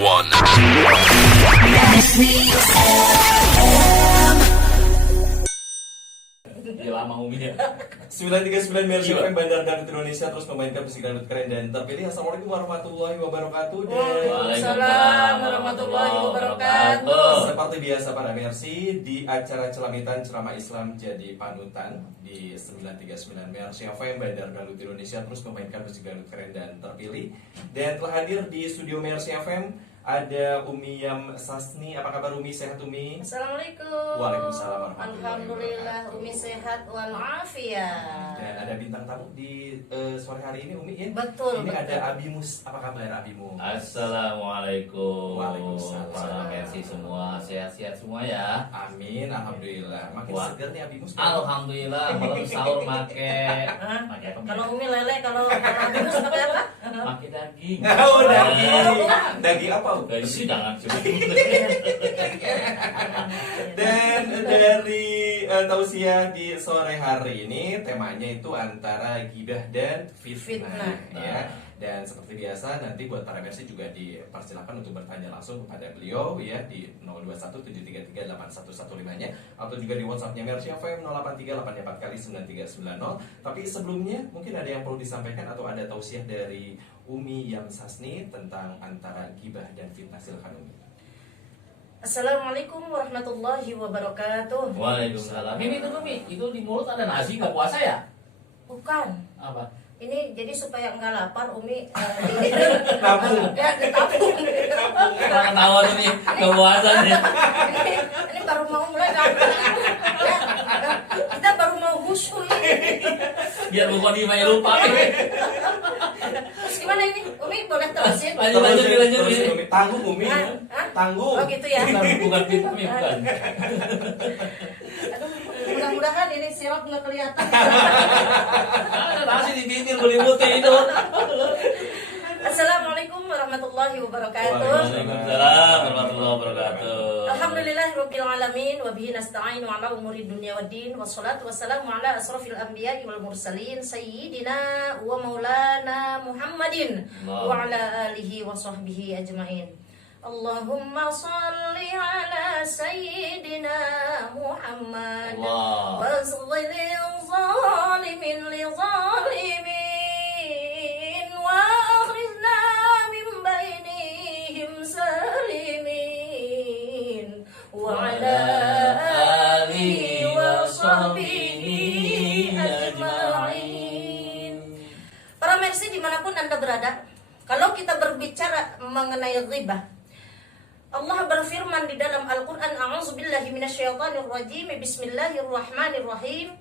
one. Dia lama Umi ya. 939 Mercy FM Bandar Dangdut Indonesia terus memainkan musik dangdut keren dan terpilih. Assalamualaikum warahmatullahi wabarakatuh. Waalaikumsalam warahmatullahi wabarakatuh. Seperti biasa para Mercy di acara Celamitan Ceramah Islam Jadi Panutan di 939 Mercy FM Bandar Dangdut Indonesia terus memainkan musik dangdut keren dan terpilih. Dan telah hadir di studio Mercy FM ada Umi Yam Sasni. Apa kabar Umi? Sehat Umi? Assalamualaikum. Waalaikumsalam warahmatullahi Alhamdulillah Umi sehat walafiat. Dan ada bintang tamu di sore hari ini Umi ya? Betul, Ini betul. ada Abimus. Apa kabar Abimus? Assalamualaikum. Waalaikumsalam. Para Mercy semua sehat-sehat semua ya. Amin, alhamdulillah. Makin Wah. segar nih Abimus. Alhamdulillah malam sahur make Hah? apa? Kalau Umi lele, kalau Abimus pakai apa? Make daging. Oh, daging. Daging apa? Dari sih jangan coba. Dan dari tausiah di sore hari ini temanya itu antara gibah dan fitnah. Fitnah. Ya. Dan seperti biasa nanti buat para Mercy juga dipersilakan untuk bertanya langsung kepada beliau ya di 0217338115-nya atau juga di WhatsApp-nya Mercy FM 083884 kali 9390. Tapi sebelumnya mungkin ada yang perlu disampaikan atau ada tausiah dari Umi Yam Sasni tentang antara gibah dan fitnah. Silakan Umi. Assalamualaikum warahmatullahi wabarakatuh. Waalaikumsalam. Ini tuh Umi, itu di mulut ada nasi nggak puasa ya? Bukan. Apa? Ini jadi supaya enggak lapar Umi Tabung. ya ditabung. Orang tahu tuh nih nggak puasa nih. Ini baru mau mulai lapar. Ya, kita baru mau husul ini. Biar bukan dimai lupa. Terus gimana ini? Umi boleh terusin? Lanjut. Terusin, Umi. Tanggung Umi. Hah? Hah? Tanggung. Oh gitu ya. Bukan fitnah Umi, bukan. Aduh, mudah-mudahan ini sirap nggak kelihatan. Ada nasi di bibir belimutin itu. Assalamualaikum warahmatullahi wabarakatuh. Waalaikumsalam warahmatullahi wabarakatuh. Alhamdulillahirabbil alamin wa bihi nasta'inu ala umuri dunya waddin wassalatu wassalamu ala asrofil anbiya'i wal mursalin sayyidina wa maulana Muhammadin wa ala alihi wa sahbihi ajmain. Allahumma salli ala sayyidina Muhammad Allah. wasghilil zalimin li zalimin wa akhrijna min bainihim salimin wa ala alihi wa sahbihi ajma'in. Para Mercy dimanapun Anda berada, kalau kita berbicara mengenai ghibah, Allah berfirman di dalam Al-Quran, A'udzubillahi minasyaitonirrajim, Bismillahirrahmanirrahim,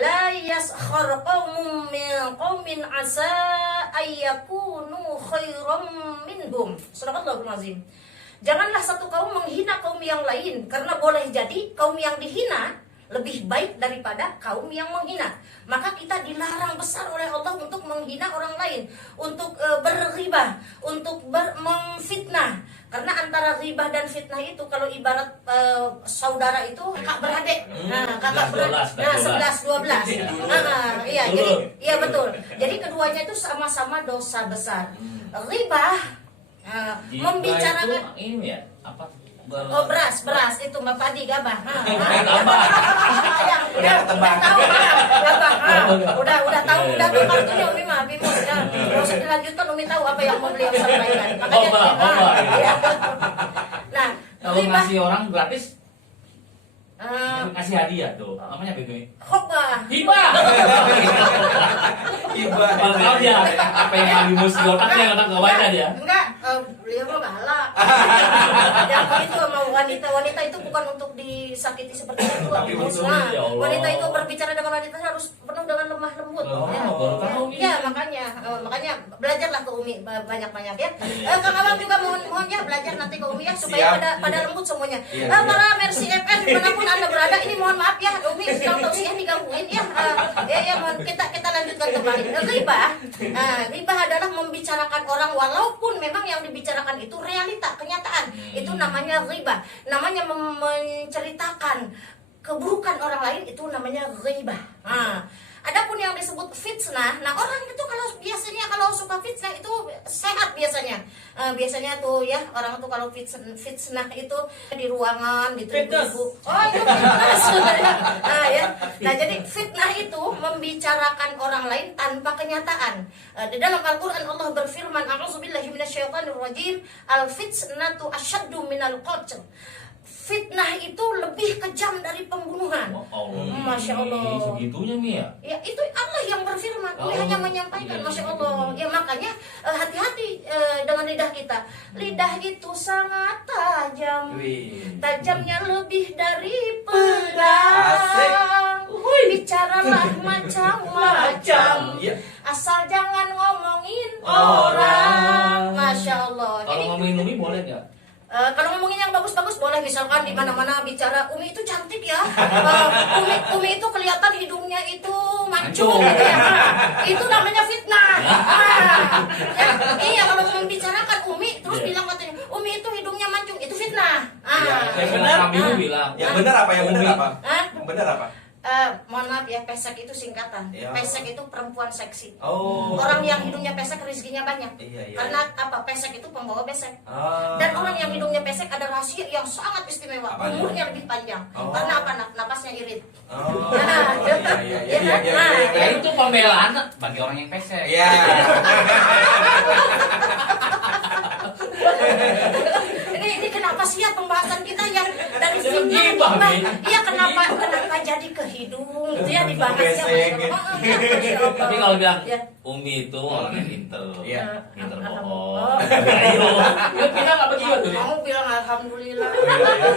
La yaskhar qawmun min qawmin asa ayyakunu khairam minhum. Sadaqallahul azim. Janganlah satu kaum menghina kaum yang lain, karena boleh jadi kaum yang dihina lebih baik daripada kaum yang menghina. Maka kita dilarang besar oleh Allah untuk menghina orang lain, untuk berghibah, untuk memfitnah. Karena antara ghibah dan fitnah itu kalau ibarat saudara itu kakak beradik. Nah, kakak beradik. Nah, 11 12. Iya, jadi iya betul. Jadi keduanya itu sama-sama dosa besar. Ghibah membicarakan ini ya apa? oh beras itu Mbak Padi gabah. Udah ketebak. Udah tahu udah tuh kartunya Umi mah Bimus ya. Terus dilanjutkan Umi tahu apa yang mau beliau sampaikan. Makanya nah, Kalau ghibah ngasih orang gratis kasih hadiah tuh. Namanya begini. khobah. Hibah. Gibah. Tahu ya apa yang kali mus di otaknya enggak baca dia. Enggak, beliau mah galak. Yang itu sama wanita itu bukan untuk disakiti seperti itu. Tapi betul, Nah, ya Allah. wanita itu berbicara dengan wanita harus penuh dengan lemah lembut. Oh, Ya. baru tahu nih. Ya, makanya belajarlah ke Umi banyak-banyak ya. Kang Abang juga mohon ya belajar nanti ke Umi ya supaya Siap. pada lembut semuanya. Iya, Para Mercy FM dimanapun Anda berada, ini mohon maaf ya Umi sedang tausiah digangguin ya. Ya mohon kita lanjutkan kembali. Ghibah adalah membicarakan orang walaupun memang yang dibicarakan itu realita, kenyataan. Itu namanya ghibah. Namanya menceritakan keburukan orang lain, itu namanya ghibah. Adapun yang disebut fitnah, nah orang itu kalau biasanya kalau suka fitnah itu sehat biasanya. biasanya tuh ya orang tuh kalau fitnah itu di ruangan gitu Fitness. ibu-ibu. Oh itu fitness. Nah ya, nah jadi fitnah itu membicarakan orang lain tanpa kenyataan. Di dalam Al-Quran Allah berfirman, A'udzubillahi minasyaitonirrajim, al-fitnatu asyaddu minal qatl. Fitnah itu lebih kejam dari pembunuhan. Oh, Masya Allah. Segitunya nih ya. Ya itu Allah yang berfirman. Umi Oh, hanya menyampaikan. iya, Masya iya, Allah. iya. Ya makanya hati-hati dengan lidah kita. Lidah itu sangat tajam. Wih. Tajamnya lebih dari Asik. pedang. Bicaralah macam-macam. Iya. Asal jangan ngomongin Orang. orang. Masya Allah. Kalau Jadi ngomongin Umi boleh nggak? kalau ngomongin yang bagus-bagus boleh, misalkan di mana-mana bicara Umi itu cantik ya, Umi itu kelihatan hidungnya itu mancung gitu ya. Itu namanya fitnah. Iya kalau membicarakan Umi terus Iya. bilang katanya Umi itu hidungnya mancung, itu fitnah. Iya, Saya benar. benar kami bilang. Yang benar apa? Yang benar Umi. apa? Hah? Yang benar apa? Mohon maaf ya, pesek itu singkatan. Ya. Pesek itu perempuan seksi. Oh. Orang yang hidungnya pesek rezekinya banyak. Iya, iya. Karena apa? Pesek itu pembawa besek. Ah. Dan orang yang hidungnya pesek ada rahasia yang sangat istimewa. Apa itu? Umurnya lebih panjang. Oh. Karena apa? Napasnya irit. Oh. Nah, Iya, iya, iya, iya, iya, iya, Ya iya. itu pembelaan bagi orang yang pesek. Iya. Ini kenapa sih ya pembahasan kita yang dari Jangan fitnah gibah, gibah? Mi. Iya kenapa jadi ke hidung? Itu ya dibahasnya. Pesek, Masya gitu. Allah. Masya Allah. Tapi kalau bilang Ya. Umi itu orang yang pinter, Iya. pinter Oh. bohong. Ayo, ya kita nggak begitu tuh. Kamu bilang alhamdulillah.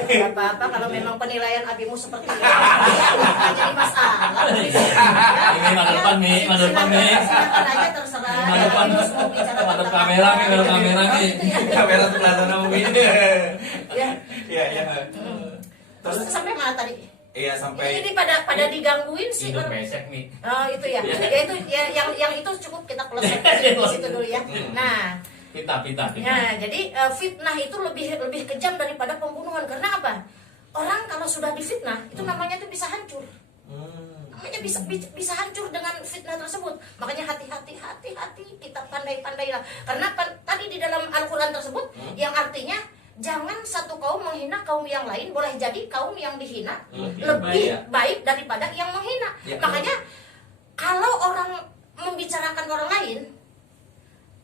Iya, Gak apa-apa kalau memang penilaian abimu seperti itu. Nggak jadi masalah. Ini madu depan nih, madu depan nih. Silakan aja terserah. Madu depan, Terus mau bicara madu tentang kamera apa, nih, madu gitu ya. kamera Oh, nih. gitu ya. Kamera sebelah sana Umi. Ya. Iya, iya. Terus sampai mana tadi? Iya sampai Ini pada digangguin sih. Hidup pesek nih. Oh itu ya. Ya itu ya, yang itu cukup kita close di situ dulu ya. Nah, Pita. nah jadi fitnah itu lebih kejam daripada pembunuhan karena apa? Orang kalau sudah difitnah itu namanya tuh bisa hancur. Namanya bisa hancur dengan fitnah tersebut. Makanya hati-hati kita pandai-pandailah. Karena tadi di dalam Al-Qur'an tersebut yang artinya jangan satu kaum menghina kaum yang lain, boleh jadi kaum yang dihina lebih baik daripada yang menghina. Ya. Makanya kalau orang membicarakan orang lain,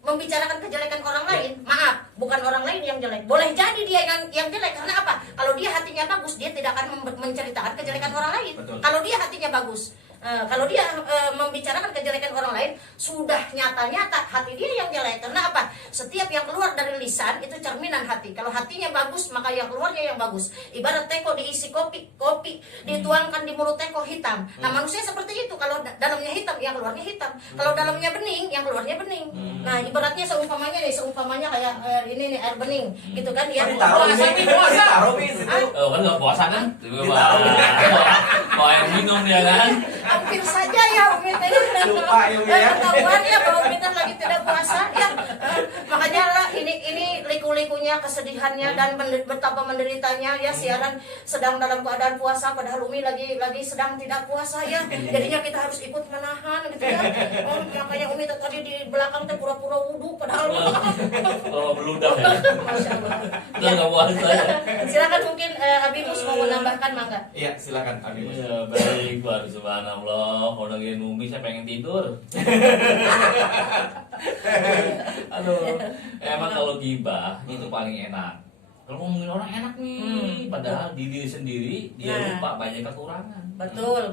membicarakan kejelekan orang lain, maaf, bukan orang lain yang jelek. Boleh jadi dia yang jelek karena apa? Kalau dia hatinya bagus, dia tidak akan menceritakan kejelekan orang lain. Betul. Kalau dia hatinya bagus, kalau dia membicarakan kejelekan orang lain, sudah nyata-nyata hati dia yang jelek. Karena apa? Setiap yang keluar dari lisan itu cerminan hati. Kalau hatinya bagus, maka yang keluarnya yang bagus. Ibarat teko diisi kopi dituangkan di mulut teko hitam. Nah manusia seperti itu. Kalau dalamnya hitam, yang keluarnya hitam. Kalau dalamnya bening, yang keluarnya bening. Nah ibaratnya seumpamanya kayak ini nih air bening, gitu kan? Ya ditaruh puasa. ditaruh di situ. Oh kan nggak puasa kan? Ditaruh. Mau yang minum dia kan? Hampir saja ya Umi teh. Lupa ya, Umi, ya. Ketahuan ya bahwa Umi teh lagi tidak puasa ya. Makanya lah ini liku-likunya, kesedihannya dan betapa menderitanya ya siaran sedang dalam keadaan puasa padahal Umi lagi sedang tidak puasa ya. Jadinya kita harus ikut menahan gitu ya. Makanya Umi tadi di belakang teh pura-pura wudu padahal Kalau beludak ya. Masya Allah. Udah nggak puasa ya. Silakan mungkin Abimus mau menambahkan mangga. Iya, silakan Abi. Ya baik, baru subhanallah. Kalau lagi Umi saya pengen tidur. Aduh, emang kalau gibah itu paling enak. Kalau ngomongin orang enak nih, padahal di diri sendiri dia Nah. lupa banyak kekurangan. Betul.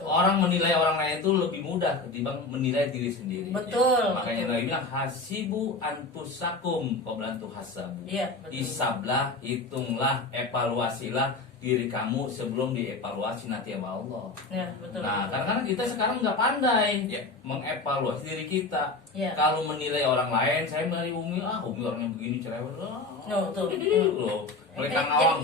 Orang menilai orang lain itu lebih mudah ketimbang menilai diri sendiri. Betul, Makanya betul. Nabi bilang hasibu anfusakum qabla an tuhasabu. Iya, betul. Hisablah, hitunglah, evaluasilah diri kamu sebelum dievaluasi nanti sama Allah. Ya, betul. Nah, karena kita sekarang nggak pandai Ya. mengevaluasi diri kita. Ya. Kalau menilai orang lain, saya menilai Umi orangnya begini cerewet. No, betul. Loh, mereka ngawang.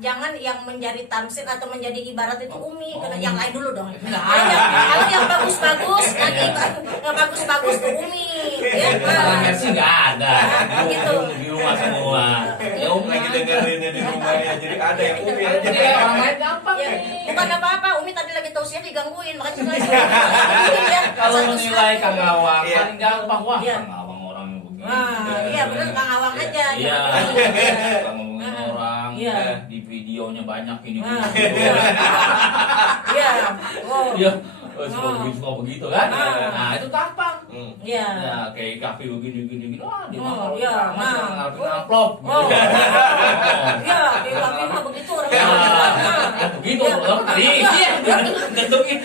Jangan yang menjadi tamsil atau menjadi ibarat itu Umi, karena Oh. yang lain dulu dong. Nah. Kalau yang bagus-bagus, yang bagus-bagus tuh Umi. Ya, Kalau Mercy nggak ada, Gitu. di rumah semua. Ya Umi Lagi dengerinnya di rumah ya. Jadi ada yang Umi aja. Jadi orang lain gampang Ya, nih. bukan apa-apa, Umi tadi lagi tausiah digangguin, makanya juga Kalau menilai Kang Awang Iya. paling gampang, wah Iya. Kang Awang orang yang begini. Nah, iya bener Kang Awang aja. Iya. Iya. Suka ngomongin orang. Iya. Di videonya banyak ini. Iya. Oh. Iya. Suka begitu kan? Nah itu tampang. Iya. Ya kayak kafe begini. Wah di mana? Iya. Ngarepin amplop. Oh. Iya, kayak kami mah begitu orang. Ya begitu, orang tadi iya, gantungin.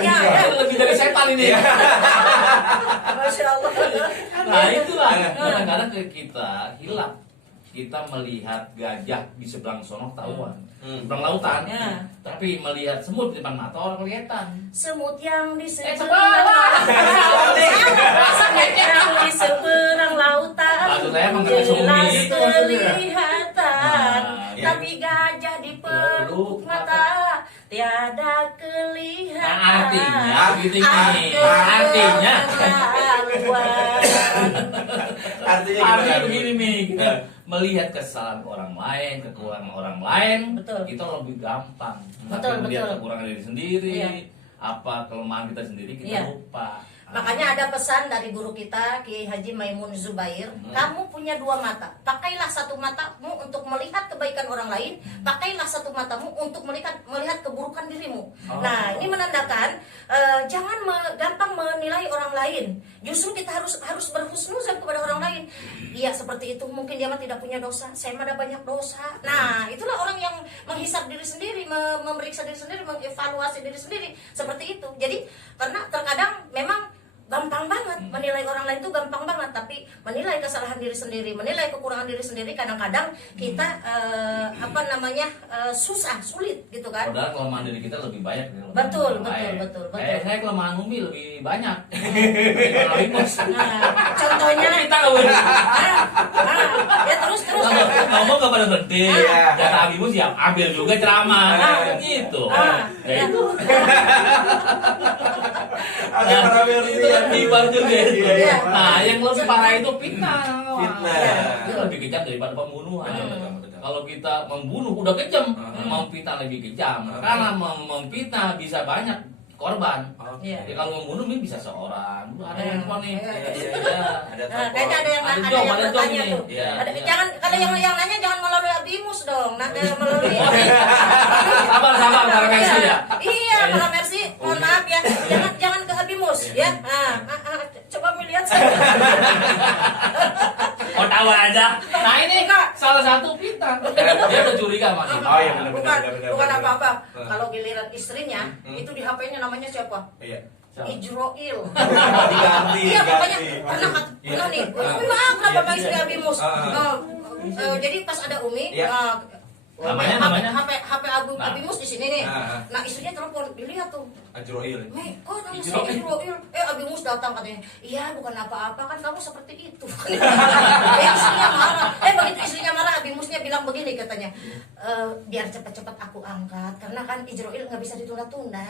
Iya, iya. Lebih dari setan ini. Masya Allah. Nah itulah kadang-kadang kita hilap, kita melihat gajah di seberang sono tahuan, seberang lautan, tapi melihat semut di depan mata orang kelihatan. Semut yang di sebelah. yang di seberang lautan Maksud saya emang kata Sumi jelas itu kelihatan, Nah, tapi gajah di peluk mata tiada kelihatan. Nah, artinya gitu ini. Artinya Artinya begini nih, kita melihat kesalahan orang lain, kekurangan orang lain, Betul. kita lebih gampang. Betul, Tapi melihat betul. kekurangan diri sendiri, Iya. apa kelemahan kita sendiri kita Iya. lupa. Makanya ada pesan dari guru kita Kiai Haji Maimun Zubair, kamu punya dua mata, pakailah satu matamu untuk melihat kebaikan orang lain, pakailah satu matamu untuk melihat keburukan dirimu. Nah, ini menandakan jangan gampang menilai orang lain. Justru kita harus berhusnuzan kepada orang lain. Iya seperti itu, mungkin dia mah tidak punya dosa, saya mah ada banyak dosa. Nah, itulah orang yang menghisap diri sendiri, memeriksa diri sendiri, mengevaluasi diri sendiri seperti itu. Jadi karena terkadang memang gampang banget menilai orang lain tuh gampang banget, tapi menilai kesalahan diri sendiri, menilai kekurangan diri sendiri kadang-kadang kita sulit gitu kan. Padahal kelemahan diri kita lebih banyak. Betul. Saya kelemahan Umi lebih banyak. Lebih bos. Nah, contohnya Kita kawan. ya terus Ngomong kepada berhenti. Kata Abimu siap ambil juga ceramah. Gitu. Ya itu. Ada para versi Lebih bagus ya. Iya. Nah, yang lebih parah itu fitnah. Fitnah. Itu lebih kejam daripada pembunuhan. Betul. Kalau kita membunuh udah kejam, memfitnah lebih kejam. Karena memfitnah bisa banyak korban. Iya. Ya kalau membunuh ini bisa seorang. Ada yang handphone nih. Ada Nah, kayaknya ada yang Ada job bertanya nih. tuh. Iya, Ada, iya. Jangan kalau yang nanya jangan melalui Abimus dong. Nah, melalui Sabar para Mercy ya. Iya, para Mercy, mohon maaf ya. Jangan ke Abimus ya. Coba melihat saya. Mau tahu aja. Nah ini salah satu fitnah. Dia udah curiga sama kita. Oh iya benar. Bukan apa-apa. Kalau giliran istrinya itu di HP-nya namanya siapa? Iya. Ijroil. Diganti. Iya, pokoknya pernah nih. Kenapa Bapak istri Abimus? Jadi pas ada Umi, Namanya? HP Abimus di sini nih. Nah istrinya telepon, dilihat tuh. Ajroil. Mei, kok nama saya Ijroil? Abimus datang katanya. Iya, bukan apa-apa kan kamu seperti itu. Istrinya marah. Begitu istrinya marah, Abimusnya bilang begini katanya. Biar cepat-cepat aku angkat, karena kan Ijroil nggak bisa ditunda-tunda.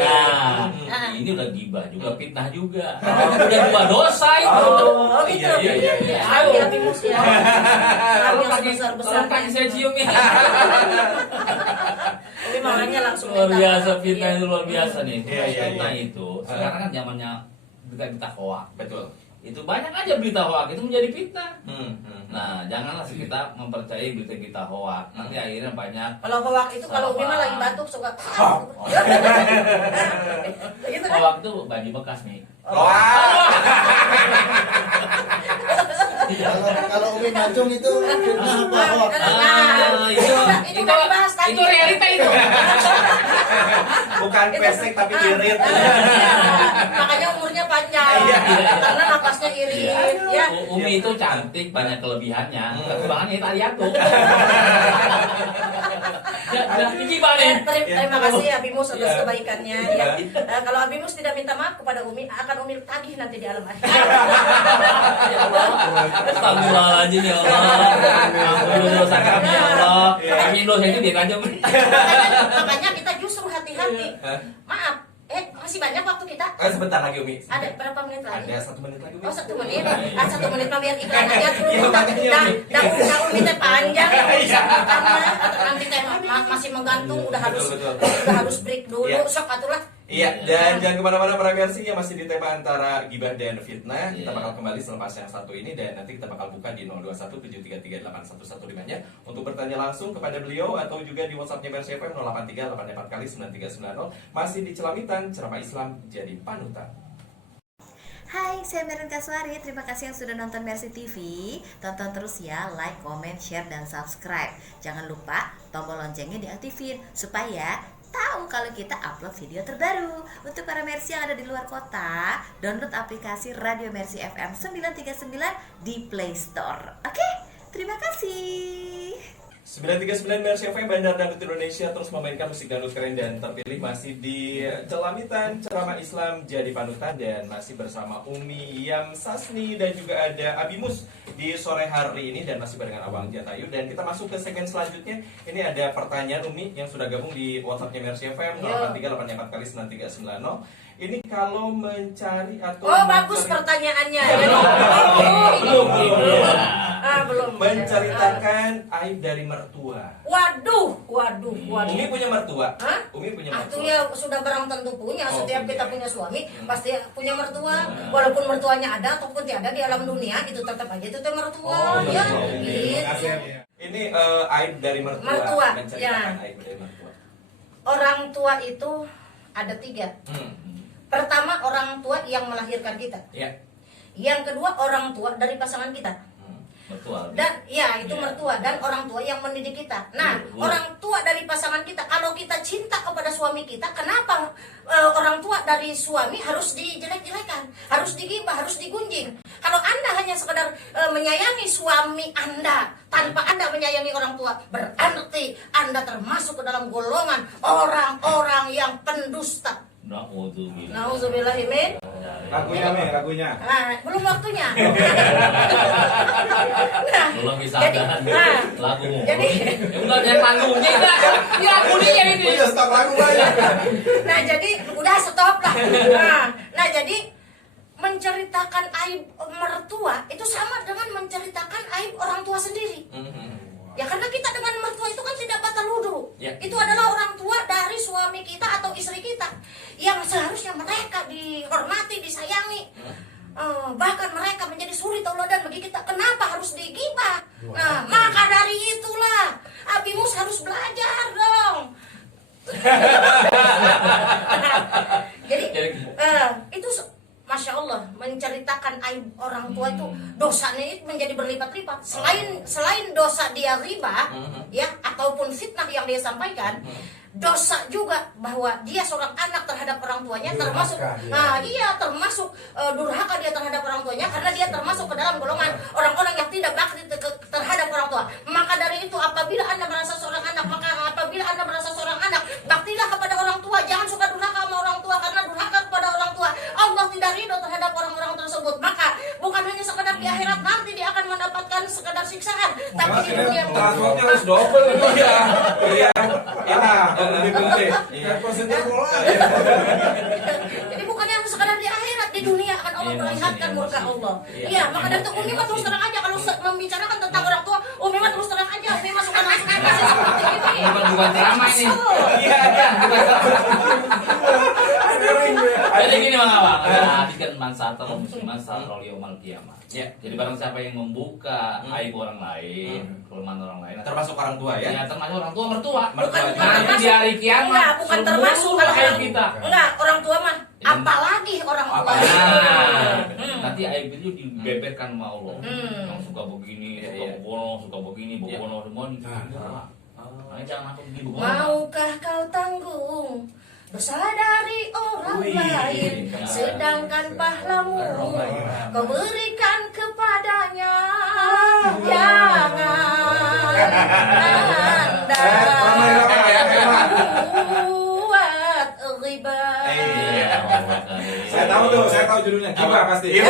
Nah, ini udah gibah juga, fitnah juga. Udah dua dosa itu. Oh gitu. Iya. Ayo Abimus ya. Kami yang Kalau kaki saya cium ya. Tapi makanya langsung Luar minta biasa maaf, fitnah iya. itu luar biasa nih. Iya. Fitnah itu sekarang kan zamannya berita hoak. Betul. Itu banyak aja berita hoak itu menjadi fitnah. Hmm. Nah, janganlah kita mempercayai berita hoak. Nanti akhirnya banyak. Kalau hoak itu kalau Umi mah lagi batuk suka. Gitu kan? Hoak itu baju bekas nih. Kalau Umi Mancung itu fitnah apa hoax? Itu udah dibahas tadi. Itu realita itu. Bukan pesek tapi irit. Iya, makanya umurnya panjang. Karena napasnya irit. Ya. Umi itu cantik, banyak kelebihannya. Kekurangannya itu Ariago. Gimana nih? Terima kasih Abimus atas kebaikannya. Ya. Kalau Abimus tidak minta maaf kepada Umi, akan Umi tagih nanti di alam akhir. Astagfirullahaladzim ya Allah. Ampun dosa kami ya Allah. Kami dosa itu ditajam. Makanya kita justru hati-hati. Maaf, masih banyak waktu kita. Sebentar lagi Umi. Ada berapa menit lagi? Ada 1 menit lagi Umi. Oh 1 menit? 1 menit mah biar iklan aja dulu. Iya, makanya, Umi. Daun kita panjang, karena nanti teh masih menggantung, udah harus Betul. break dulu. Iya. Sok atulah Iya, dan jangan kemana-mana para Mercy yang masih di tema antara gibah dan fitnah. Kita bakal kembali selepas yang satu ini dan nanti kita bakal buka di 0217338115 nya untuk bertanya langsung kepada beliau atau juga di WhatsApp-nya Mercy FM 083 kali 9390. Masih di Celamitan, ceramah Islam jadi panutan. Hai, saya Merin Kaswari. Terima kasih yang sudah nonton Mercy TV. Tonton terus ya, like, comment, share, dan subscribe. Jangan lupa tombol loncengnya diaktifin supaya tahu kalau kita upload video terbaru. Untuk para Mercy yang ada di luar kota, download aplikasi Radio Mercy FM 939 di Play Store. Oke, terima kasih. 939 Mercy FM Bandar Dangdut Indonesia terus memainkan musik dangdut keren dan terpilih. Masih di Celamitan, ceramah Islam jadi panutan, dan masih bersama Umi Yam Sasni dan juga ada Abimus di sore hari ini, dan masih barengan Abang Jatayu. Dan kita masuk ke segmen selanjutnya. Ini ada pertanyaan Umi yang sudah gabung di WhatsApp-nya Mercy FM 083 kali 9390. Ini kalau mencari atau bagus pertanyaannya. Belum. Menceritakan aib dari mertua. Waduh. Umi punya mertua? Hah? Umi punya mertua? Artinya sudah barang tentu punya. Oh, Setiap punya. kita punya suami pasti punya mertua. Walaupun mertuanya ada ataupun tiada di alam dunia, itu tetap aja itu teh mertua. Ya, gitu. Ini aib dari mertua. Mertua, Menceritakan ya. aib dari mertua. Orang tua itu ada 3. Pertama, orang tua yang melahirkan kita. Ya. Yang kedua, orang tua dari pasangan kita. Mertua. Dan ya itu Iya. mertua, dan orang tua yang mendidik kita. Nah, Iya. orang tua dari pasangan kita, kalau kita cinta kepada suami kita, kenapa orang tua dari suami harus dijelek-jelekan, harus digibah, harus digunjing? Kalau Anda hanya sekedar menyayangi suami Anda tanpa Anda menyayangi orang tua, berarti Anda termasuk ke dalam golongan orang-orang yang pendusta. Nauzubillah min. Lagunya. Nah, belum waktunya. Belum bisa jadi, ada lagumu. jadi Udah ada lagunya, ya lagunya ini. Punya stok lagu banyak. Nah jadi udah stop lah. Nah jadi menceritakan aib mertua itu sama dengan menceritakan aib orang tua sendiri. Ya karena kita dengan mertua itu kan tidak batal wudu. Ya. Itu adalah orang tua dari suami kita atau istri kita yang seharusnya mereka dihormati, disayangi. Bahkan mereka menjadi suri tauladan bagi kita. Kenapa harus digibah? Nah, maka dari itulah Abimus harus belajar dong. Jadi itu Masya Allah, menceritakan aib orang tua itu dosanya itu menjadi berlipat-lipat. Selain dosa dia riba, ya ataupun fitnah yang dia sampaikan, dosa juga bahwa dia seorang anak terhadap orang tuanya, termasuk termasuk durhaka dia terhadap orang tuanya, karena dia termasuk ke dalam golongan orang-orang yang tidak bakti terhadap orang tua. Maka dari itu apabila Anda merasa seorang anak, baktilah kepada orang tua, jangan suka durhaka sama orang tua, karena durhaka kepada orang tua Allah tidak ridho terhadap orang-orang tersebut. Maka bukan hanya sekedar di akhirat nanti dia akan mendapatkan sekedar siksaan, tapi di dunia Transportnya harus double itu ya. Iya. Lebih penting. Persennya bola. Jadi bukannya harus sekedar di akhirat, di dunia akan Allah melihatkan murka Allah. Iya, maka dari itu Umi mah terus terang aja kalau membicarakan tentang orang tua, Umi mah terus terang aja, Umi mah suka langsung aja sih seperti ini. Bukan ceramah ini. Jadi gini Bang Abang, hadis kan man satara musliman satara yaumil qiyamah. Ya. Jadi barang siapa yang membuka aib orang lain, kelemahan orang lain, Termasuk orang tua ya. ya termasuk orang tua mertua. Bukan Nanti di hari kiamat. Enggak, bukan termasuk kalau aib orang kita. Enggak, orang tua mah apalagi orang tua. Nanti aib itu dibeberkan sama Allah. Yang suka begini, suka Iya. suka begini, bogono semua nih. Nah, jangan aku begini bogono. Maukah kau tanggung dosa dari orang lain, sedangkan pahlamu kau berikan kepadanya? Jangan Anda buat riba. Saya tahu judulnya. Gibah pasti.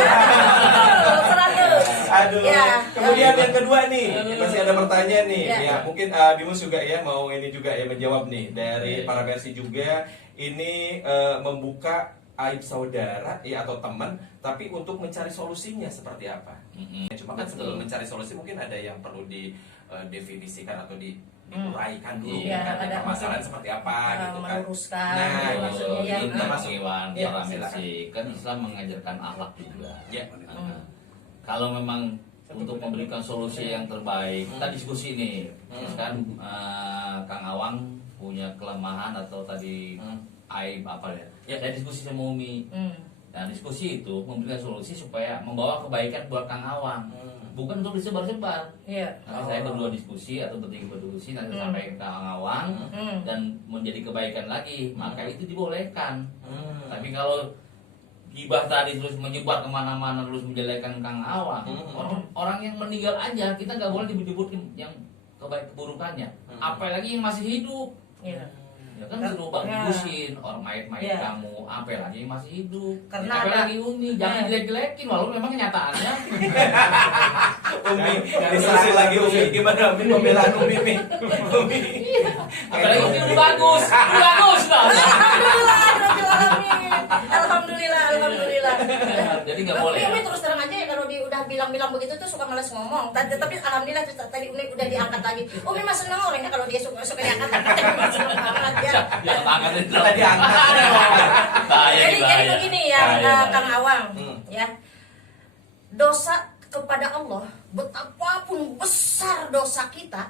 Aduh. Ya. Kemudian yang kedua nih, masih ada pertanyaan nih. Ya. Ya, mungkin Bimus juga ya mau ini juga ya menjawab nih dari para Mercy juga. Ini membuka aib saudara ya atau teman, tapi untuk mencari solusinya seperti apa? Cuma kan sebelum mencari solusi mungkin ada yang perlu didefinisikan atau diuraikan dulu Iya, kan ada permasalahan seperti apa gitu kan. meluruskan Nah, gitu gitu. maksudnya ya. Ini termasuk Iwan, Ya, para silakan. Mercy. Kan Islam mengajarkan akhlak juga. Ya. Kalau memang untuk memberikan solusi yang terbaik, kita diskusi nih. Kan Kang Awang punya kelemahan atau tadi aib apa ya? Ya. Saya diskusi sama Umi. Hmm. Dan diskusi itu memberikan solusi supaya membawa kebaikan buat Kang Awang. Bukan untuk disebar-sebar. Iya. Nanti saya berdua diskusi atau bertiga berdiskusi nanti sampai ke Kang Awang dan menjadi kebaikan lagi, maka itu dibolehkan. Tapi kalau gibah tadi terus menyebar kemana-mana terus menjelekan Kang Awang, orang yang meninggal aja kita nggak boleh disebut yang keburukannya, apalagi yang masih hidup. Iya. Ya kan suruh bagusin orang mayat-mayat Iya. kamu, apalagi yang masih hidup. Karena Apalagi Umi, jangan jelek-jelekin walaupun memang kenyataannya. Umi diserang lagi Umi gimana Umi pembelaan Umi Mi? Umi. Apalagi Umi udah bagus lah. Alhamdulillah. Jadi nggak boleh. Umi terus terang aja ya kalau dia udah bilang begitu tuh suka malas ngomong. Tapi alhamdulillah tadi Umi udah diangkat lagi. Umi mah seneng orangnya kalau dia suka diangkat. Seneng banget ya. Yang angkat itu. Tadi angkat. Jadi begini ya Kang Awang, ya. Dosa kepada Allah, betapapun besar dosa kita,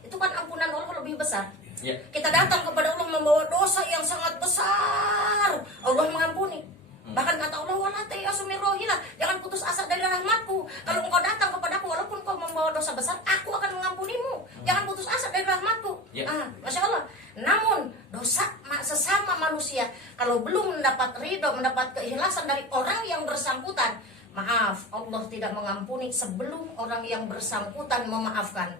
itu kan ampunan Allah lebih besar. Ya. Kita datang kepada Allah membawa dosa yang sangat besar, Allah mengampuni. Bahkan kata Allah, wala tayasu min rohillah, jangan putus asa dari rahmatku. Kalau engkau datang kepadaku walaupun kau membawa dosa besar, aku akan mengampunimu. Jangan putus asa dari rahmatku. Ya. Masya Allah. Namun dosa sesama manusia kalau belum mendapat ridho, mendapat keikhlasan dari orang yang bersangkutan, maaf, Allah tidak mengampuni sebelum orang yang bersangkutan memaafkan.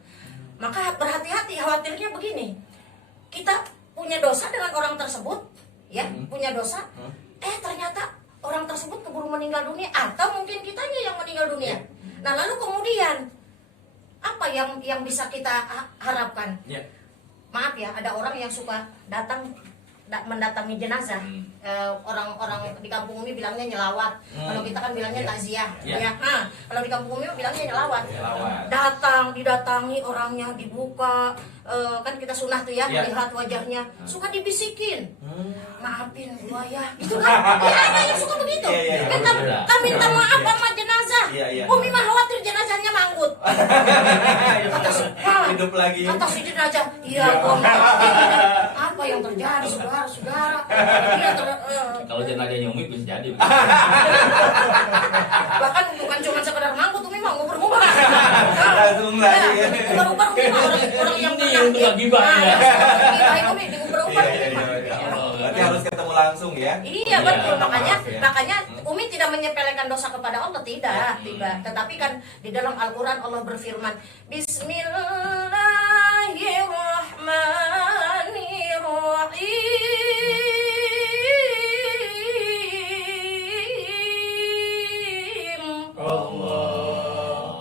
Maka berhati-hati, khawatirnya begini. Kita punya dosa dengan orang tersebut, ya, punya dosa. Ternyata orang tersebut keburu meninggal dunia atau mungkin kitanya yang meninggal dunia. Nah, lalu kemudian apa yang bisa kita harapkan? Ya. Maaf ya, ada orang yang suka mendatangi jenazah. Orang-orang di kampung Umi bilangnya nyelawat. Kalau kita kan bilangnya takziah. Ya. Nah, kalau di kampung Umi bilangnya nyelawat. Didatangi orangnya, dibuka. Kan kita sunah tuh ya, melihat wajahnya. Suka dibisikin. Maafin gua ya. Gitu kan? Ya, ada yang suka begitu. Kita minta maaf sama jenazah. Umi mah khawatir jenazahnya manggut. Hidup lagi. Kata si jenazah, iya gua maafin. Apa yang terjadi saudara-saudara? Kalau jenazahnya Umi bisa jadi. Bahkan bukan cuma sekedar manggut, Umi mah ngubur-ngubur. Langsung lagi. Ngubur-ngubur Umi mah orang yang Ini untuk gibah ya. Gibahin Umi ngubur-ngubur Umi mah. Berarti harus ketemu langsung ya. Iya betul, makanya Maaf ya. makanya Umi tidak menyepelekan dosa kepada Allah, tidak. Tetapi kan di dalam Al-Qur'an Allah berfirman, Bismillahirrahmanirrahim.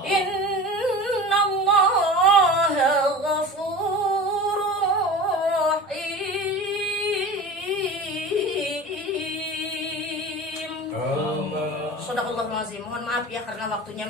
Innallaha ghafurur rahim. Sadaqallahul-azim. Mohon maaf ya karena waktunya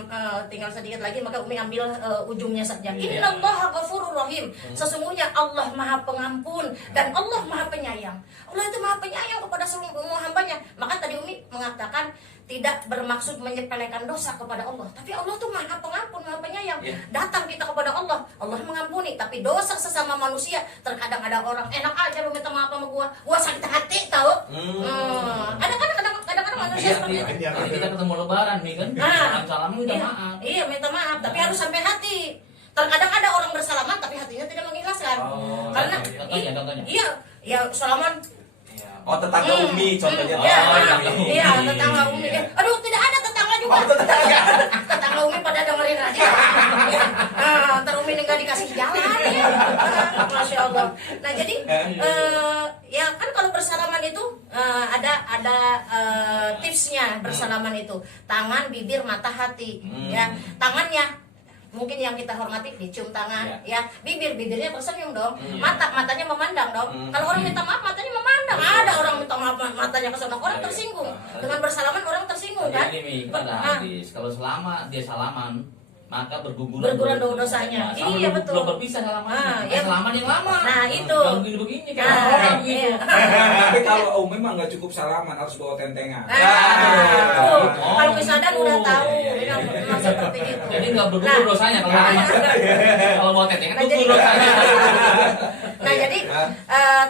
tinggal sedikit lagi, maka Umi ambil ujungnya saja. Innallaha ghafurur rahim. Sesungguhnya Allah Maha Pengampun dan Allah Maha Penyayang. Allah itu Maha Penyayang kepada semua hambanya. Maka tadi Umi mengatakan tidak bermaksud menyepelekan dosa kepada Allah, tapi Allah tuh Maha Pengampun, Maha Penyayang. Datang kita kepada Allah, Allah mengampuni. Tapi dosa sesama manusia, terkadang ada orang enak aja lu minta maaf sama gua sakit hati tahu. Ada kadang-kadang manusia seperti itu. Jadi kita ketemu Lebaran nih kan, salam minta maaf. Iya, minta maaf, tapi harus sampai hati. Terkadang ada orang bersalaman tapi hatinya tidak mengikhlaskan. Karena contohnya. Iya, salaman. Oh, tetangga Umi contohnya. Iya, tetangga Umi. Aduh, tidak ada tetangga juga. Tetangga Umi pada dengerin aja. Ntar Umi nggak dikasih jalan ya. Masya Allah. Nah, jadi ya kan kalau bersalaman itu ada tipsnya bersalaman itu. Tangan, bibir, mata, hati. Ya, tangannya mungkin yang kita hormati dicium tangan, ya. Bibirnya tersenyum dong. Matanya memandang dong. Kalau orang minta maaf matanya memandang. Ada orang minta maaf matanya ke sana, orang tersinggung. Dengan bersalaman orang tersinggung kan? Jadi nih, ada hadis. Kalau selama dia salaman, maka berguguran dosanya. Nah, sama Iya, belum- betul. belum berpisah salamannya. Ah, Kayak iya. salaman yang lama. Nah, itu. Kalau begini-begini kan Nah, orang gitu. iya. Tapi kalau memang nggak cukup salaman, harus bawa tentengan. Tuh, Oh, kalau misalnya gitu. udah tahu, Iya, iya, memang iya. memang seperti itu. Jadi nggak bergugur Nah, dosanya kalau nah, kalau mau tetengan Nah, gugur jadi- dosanya. Nah, jadi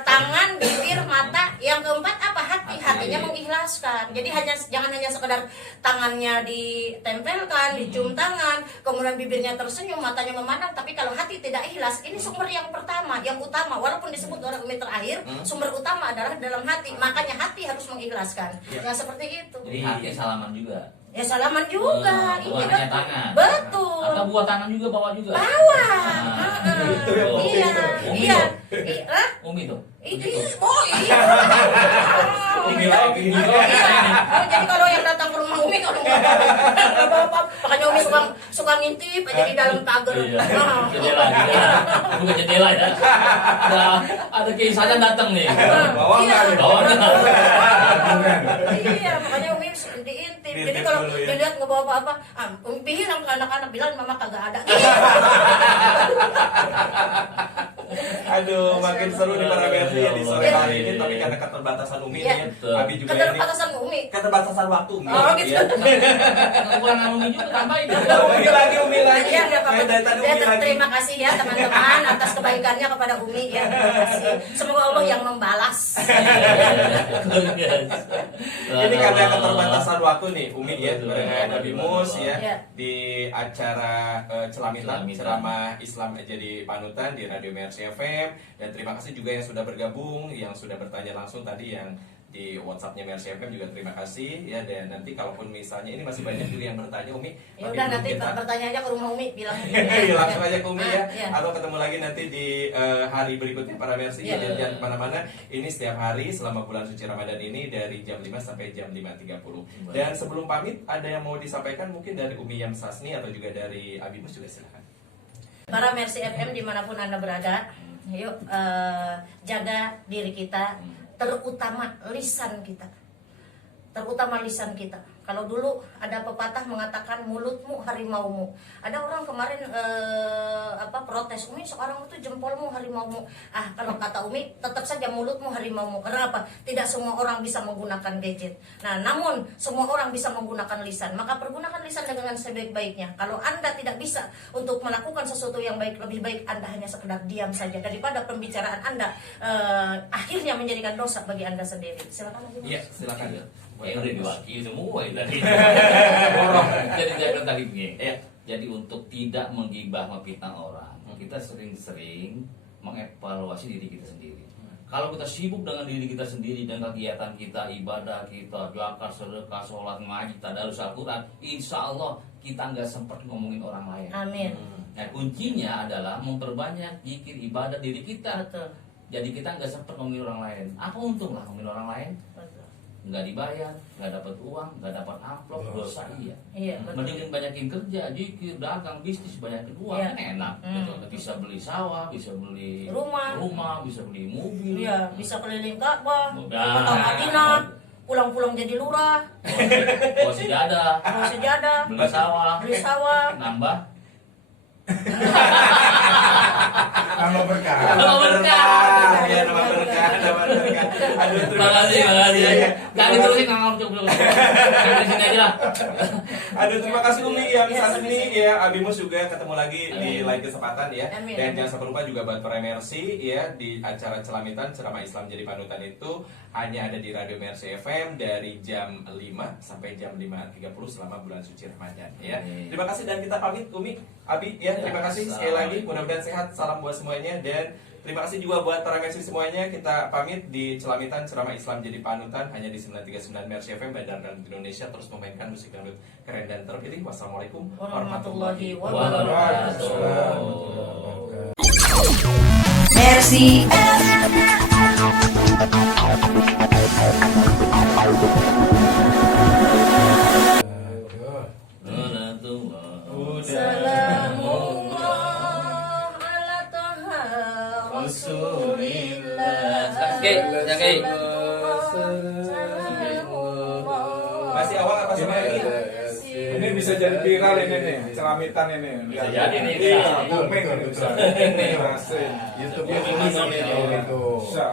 tangan, bibir, mata, yang keempat apa? Hati. Hatinya mengikhlaskan. Jadi jangan hanya sekedar tangannya ditempelkan, dicium tangan, kemudian bibirnya tersenyum, matanya memandang, tapi kalau hati tidak ikhlas, ini sumber yang pertama, yang utama. Walaupun disebut orang umi terakhir, sumber utama adalah dalam hati. Makanya hati harus mengikhlaskan. Ya seperti itu. Jadi hati salaman juga. Ya salaman juga. Bukan Iya, hanya betul. tangan. Betul. Atau buat tangan juga bawa juga. Bawa. Oh. Iya. Umi Iya. tuh. Hah? Umi tuh. Itu oh iya. Umi lagi. Iya. Oh, jadi kalau yang datang ke rumah Umi kalau nggak apa-apa, makanya Umi suka ngintip aja di dalam pagar. Iya. Nah. Jendela. Bukan jendela ya. Ada kisahnya datang nih. Bawa Iya. nggak? Bawa nggak? Iya, makanya Umi diintip. Jadi kalau dulu ya. dilihat nggak bawa apa-apa, Umi bilang ke anak-anak, bilang mama kagak ada. Aduh, makin seru nih para versi ya di sore Iya. hari ini. Tapi karena keterbatasan Umi Iya. nih, Betul. Abi juga ini Keterbatasan Umi. keterbatasan waktu Umi. Oh, gitu. Ya. Kekurangan Umi juga tambahin. Umi lagi, Umi lagi. Iya, nggak apa-apa. Kayak dari tadi Ya, Umi lagi. terima kasih ya teman-teman atas kebaikannya kepada Umi ya. Terima kasih. Semoga Allah yang membalas. Ini karena keterbatasan waktu nih Umi ya, Betul. barengan Abi Mus ya Iya. di acara Celamitan Celamitan. Ceramah Islam jadi panutan di Radio Mercy FM. Dan terima kasih juga yang sudah bergabung, yang sudah bertanya langsung tadi yang di WhatsApp-nya Mercy FM juga terima kasih ya. Dan nanti kalaupun misalnya ini masih banyak juga yang bertanya Umi, Ya tapi udah belum nanti kita- bertanya aja ke rumah Umi bilang Iya, langsung aja ke Umi ya. Iya. Atau ketemu lagi nanti di hari berikutnya para Mercy. Iya. Jadi jangan kemana-mana. Ini setiap hari selama bulan suci Ramadan ini dari jam 5 sampai jam 5.30. Dan sebelum pamit ada yang mau disampaikan mungkin dari Umi Yam Sasni atau juga dari Abi Mus juga silakan. Para Mercy FM dimanapun Anda berada, yuk jaga diri kita, terutama lisan kita. Terutama lisan kita. Kalau dulu ada pepatah mengatakan mulutmu harimaumu. Ada orang kemarin protes, Umi sekarang itu jempolmu harimaumu. Kalau kata Umi tetap saja mulutmu harimaumu. Karena apa? Tidak semua orang bisa menggunakan gadget. Nah, namun semua orang bisa menggunakan lisan. Maka pergunakan lisan dengan sebaik-baiknya. Kalau Anda tidak bisa untuk melakukan sesuatu yang baik, lebih baik Anda hanya sekedar diam saja daripada pembicaraan Anda akhirnya menjadikan dosa bagi Anda sendiri. Silakan Umi. Iya, silakan. Udah diwakili semua ini tadi. Jadi saya bilang tadi begini. Iya. Jadi untuk tidak menggibah memfitnah orang, kita sering-sering mengevaluasi diri kita sendiri. Kalau kita sibuk dengan diri kita sendiri dan kegiatan kita, ibadah kita, zakat, sedekah, sholat, ngaji, tadarus Al-Quran, insya Allah kita nggak sempat ngomongin orang lain. Amin. Nah, kuncinya adalah memperbanyak zikir ibadah diri kita. Betul. Jadi kita nggak sempat ngomongin orang lain. Apa untung lah ngomongin orang lain? Betul. Nggak dibayar, nggak dapat uang, nggak dapat amplop, dosa iya. Iya, betul. Mending banyakin kerja, zikir, dagang, bisnis, banyakin uang Iya. kan enak. Gitu. Bisa beli sawah, bisa beli Rumah. bisa beli mobil. Iya, bisa keliling Ka'bah, Udah. kota Madinah, pulang-pulang jadi lurah, Bawa sejadah, bawa sejadah, beli beli sawah. nambah. Nama berkah. Nama berkah. Ya, nama berkah, nama berkah. Aduh, terima Makasih, makasih. Iya. Jangan diterusin nggak ngomong coba. Di sini aja lah. Aduh, terima kasih Umi Yam Sasni ya. Abi Mus juga ketemu lagi di lain kesempatan ya. Amin. Dan jangan sampai lupa juga buat para Mercy ya, di acara Celamitan Ceramah Islam jadi panutan itu hanya ada di Radio Mercy FM dari jam 5 sampai jam 5.30 selama bulan suci Ramadan ya. Amin. Terima kasih dan kita pamit Umi, Abi ya. Terima kasih sekali lagi. Mudah-mudahan sehat. Salam buat semuanya dan terima kasih juga buat para Mercy semuanya. Kita pamit di Celamitan Ceramah Islam jadi panutan hanya di 939 Mercy FM Bandar dan Indonesia, terus memainkan musik dangdut keren dan terpilih. Wassalamualaikum Warahmatullahi Wabarakatuh. Mercy Salamullah ala Taha Rasulillah. Masih awal apa semuanya? Ini bisa jadi viral ini nih, celamitan ini. Bisa jadi nih, Iya, bisa. booming ini bisa. Betul. Ini masih. YouTube-nya tulis Bisa. gitu. Bisa.